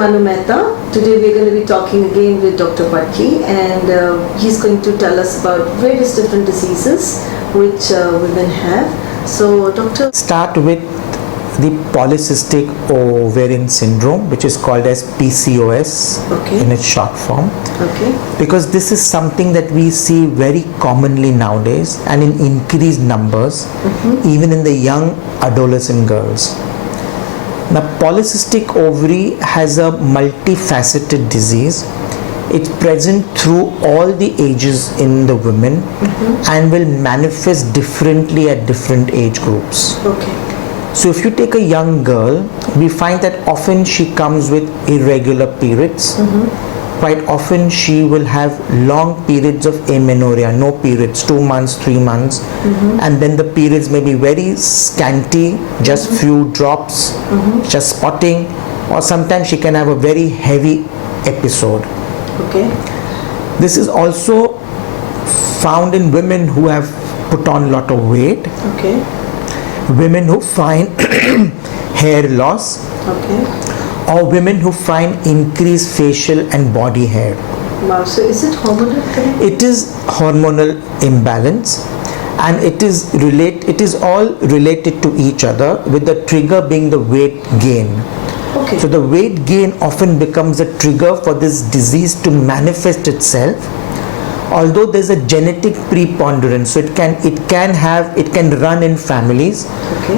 Anu Mehta. Today we're going to be talking again with Dr. Patki, and he's going to tell us about various different diseases which women have. So, Doctor, start with the polycystic ovarian syndrome, which is called as PCOS in its short form. Because this is something that we see very commonly nowadays and in increased numbers, even in the young adolescent girls. Now, polycystic ovary has a multifaceted disease. It's present through all the ages in the women and will manifest differently at different age groups. So if you take a young girl, we find that often she comes with irregular periods. Quite often she will have long periods of amenorrhea, no periods, 2 months, 3 months, and then the periods may be very scanty, just few drops, just spotting, or sometimes she can have a very heavy episode. This is also found in women who have put on a lot of weight, women who find hair loss, or women who find increased facial and body hair. Wow, so is it hormonal? It is hormonal imbalance, and it is all related to each other, with the trigger being the weight gain. So the weight gain often becomes a trigger for this disease to manifest itself, although there's a genetic preponderance. So it can run in families.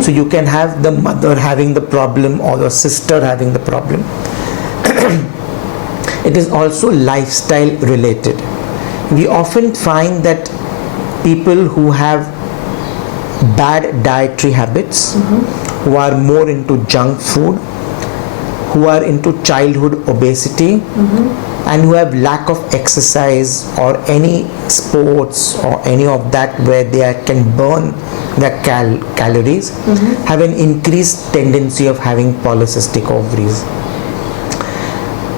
So you can have the mother having the problem or the sister having the problem. It is also lifestyle related. We often find that people who have bad dietary habits, who are more into junk food, who are into childhood obesity, and who have lack of exercise or any sports or any of that where they can burn their calories, have an increased tendency of having polycystic ovaries.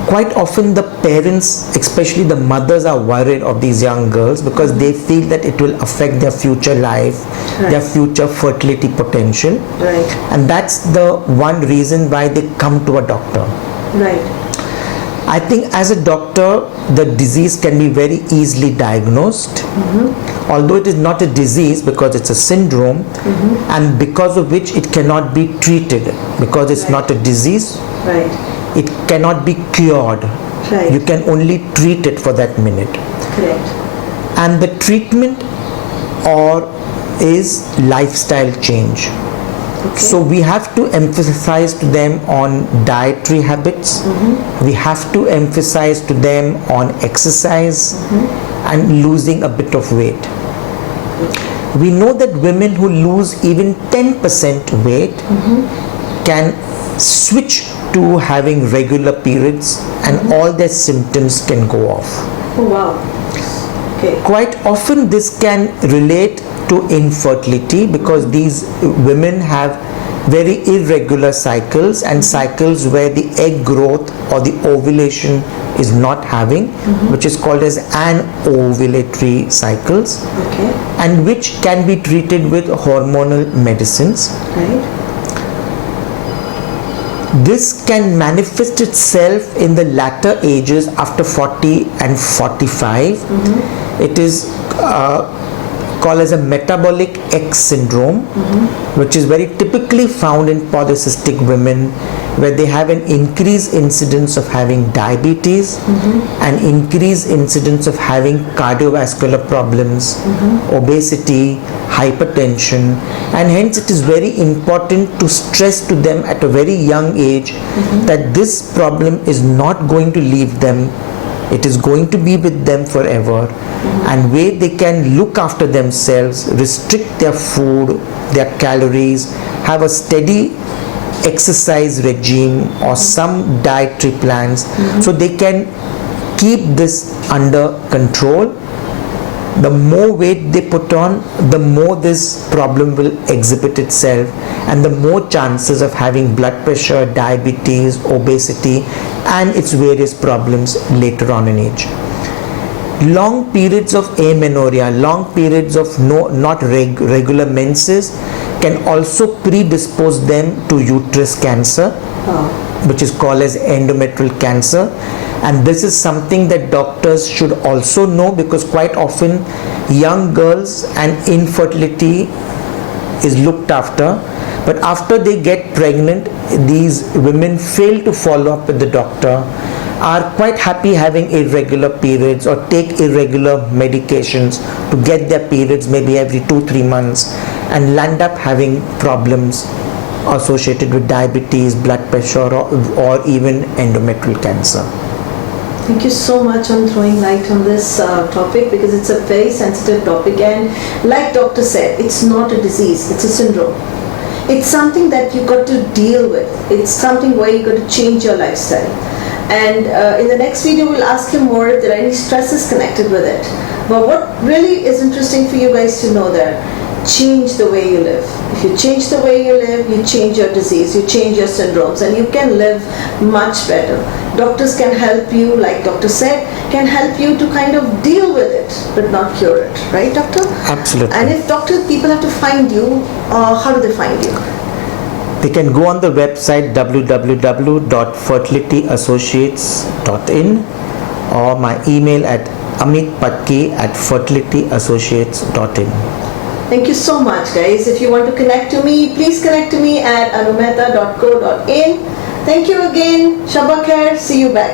Quite often the parents, especially the mothers, are worried of these young girls because they feel that it will affect their future life, their future fertility potential, and that's the one reason why they come to a doctor. I think as a doctor, the disease can be very easily diagnosed, although it is not a disease because it's a syndrome, and because of which it cannot be treated, because it's not a disease. It cannot be cured. You can only treat it for that minute. And the treatment is lifestyle change. So we have to emphasize to them on dietary habits. We have to emphasize to them on exercise and losing a bit of weight. We know that women who lose even 10% weight can switch to having regular periods, and all their symptoms can go off. Quite often this can relate to infertility because these women have very irregular cycles, and cycles where the egg growth or the ovulation is not having, which is called as anovulatory cycles, and which can be treated with hormonal medicines. This can manifest itself in the latter ages after 40 and 45. It is called as a metabolic X syndrome, which is very typically found in polycystic women, where they have an increased incidence of having diabetes, an increased incidence of having cardiovascular problems, obesity, hypertension, and hence it is very important to stress to them at a very young age that this problem is not going to leave them. It is going to be with them forever, and where they can look after themselves, restrict their food, their calories, have a steady exercise regime or some dietary plans, so they can keep this under control. The more weight they put on, the more this problem will exhibit itself, and the more chances of having blood pressure, diabetes, obesity, and its various problems later on in age. Long periods of amenorrhea, long periods of not regular menses can also predispose them to uterus cancer. which is called as endometrial cancer. And this is something that doctors should also know, because quite often young girls and infertility is looked after, but after they get pregnant, these women fail to follow up with the doctor, are quite happy having irregular periods or take irregular medications to get their periods maybe every 2-3 months, and land up having problems associated with diabetes, blood pressure, or even endometrial cancer. Thank you so much on throwing light on this topic, because it's a very sensitive topic, and like doctor said, it's not a disease, it's a syndrome. It's something that you got to deal with. It's something where you got to change your lifestyle. And in the next video we'll ask him more if there are any stresses connected with it. But what really is interesting for you guys to know there, change the way you live. If you change the way you live, you change your disease, you change your syndromes, and you can live much better. Doctors can help you, like doctor said, can help you to kind of deal with it, but not cure it. Right, doctor? Absolutely. And if people have to find you, how do they find you? They can go on the website www.fertilityassociates.in, or my email at Ameet Patki at fertilityassociates.in. Thank you so much, guys. If you want to connect to me, please connect to me at anumeta.co.in. Thank you again. Shabba khair. See you back.